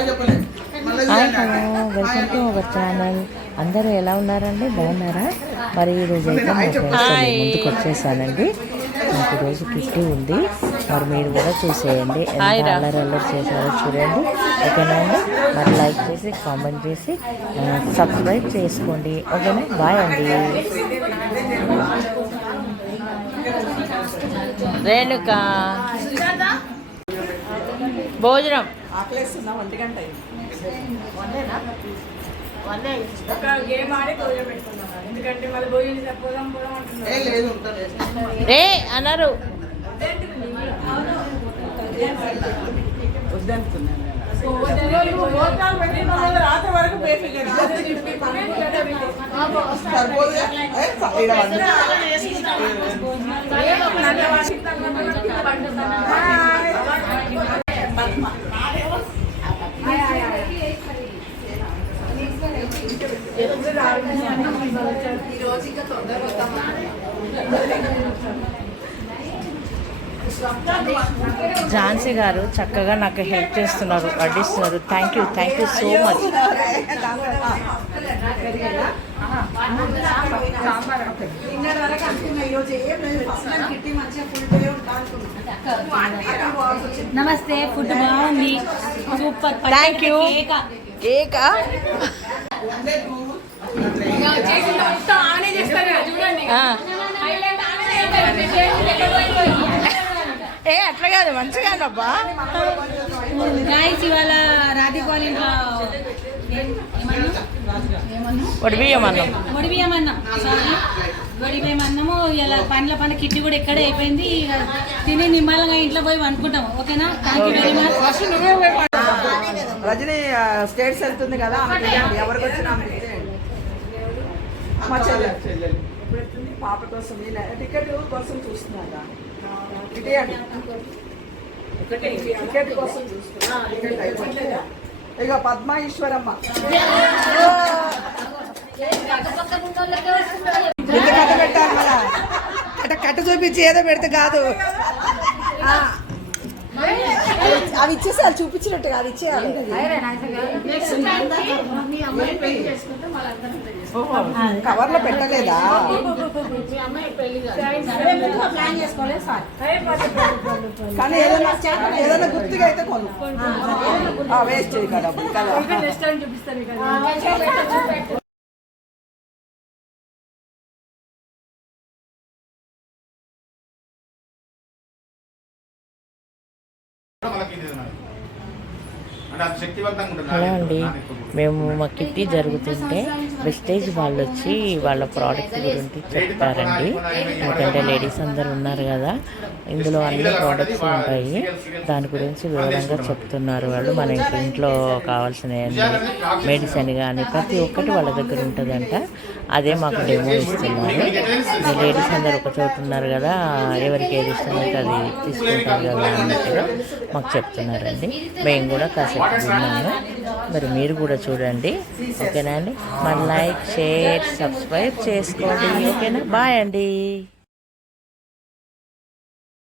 Hi hello welcome to our channel. అందరూ ఎలా ఉన్నారండి? బాగున్నారా? మరి ఈరోజు అయితే మా ఫ్రెండ్స్ ముందుకు వచ్చేసానండి. నాకు ఈరోజు కిట్టి ఉంది, మరి మీరు కూడా చూసేయండి. ఎంత అల్లరి చేశారో చూడండి. ఓకేనా అండి? మరి లైక్ చేసి కామెంట్ చేసి సబ్స్క్రైబ్ చేసుకోండి. ఓకేనా? బాయ్ అండి. రేణుక భోజనం ఏ అన్నారు రాత్రి వరకు ఝాన్సీ గారు చక్కగా నాకు హెల్ప్ చేస్తున్నారు, వడ్డిస్తున్నారు. Thank you so much. నమస్తే. ఫుడ్ బాగుంది, సూపర్. Thank you. కేకా ఏ అట్లా కాదు, మంచిగా అబ్బా. గాయస్ ఇవాళ రాధి కాలేజ్ వడిబియ్యం అన్నం అన్నము. ఇలా పండ్ల కిట్టి కూడా ఎక్కడే అయిపోయింది. తిని నిమ్మలంగా ఇంట్లో పోయి అనుకుంటాము. ఓకేనా? Thank you very much. Rajani States వెళ్తుంది కదా, ఎవరికి వచ్చినా పాప కోసం టికెట్ కోసం చూస్తున్నారా? టికెట్ కోసం చూస్తున్నా. ఇక పద్మ ఈశ్వరమ్మ కట్ట పెట్టాలి మళ్ళా. కట్ట చూపించి ఏదో పెడితే కాదు, అవి ఇచ్చేసారు. చూపించినట్టు కాదు, ఇచ్చేయాలి. కవర్లో పెట్టలేదా? కానీ ఏదైనా గుర్తుగా అయితే కొను, వేస్ట్ కదా. హలో అండి, మేము మా కిట్టి జరుగుతుంటే వెస్టేజ్ వాళ్ళు వచ్చి వాళ్ళ ప్రోడక్ట్ గురించి చెప్తారండి. ఎందుకంటే లేడీస్ అందరు ఉన్నారు కదా, ఇందులో అన్ని ప్రోడక్ట్స్ ఉంటాయి, దాని గురించి వివరంగా చెప్తున్నారు వాళ్ళు. మన ఇంట్లో కావాల్సిన మెడిసిన్ కానీ ప్రతి ఒక్కటి వాళ్ళ దగ్గర ఉంటుందంట. అదే మాకు డెమో ఇస్తున్నారు. లేడీస్ అందరు ఒక చోటు ఉన్నారు కదా, ఎవరికి ఏది ఇష్టమైతే అది తీసుకుంటారు కదా అన్నట్టుగా మాకు చెప్తున్నారండి. మేము కూడా కాసేపు విన్నాము, మరి మీరు కూడా చూడండి. ఓకేనా అండి? మరి లైక్ షేర్ సబ్స్క్రైబ్ చేసుకోండి. ఓకేనా? బాయ్ అండి.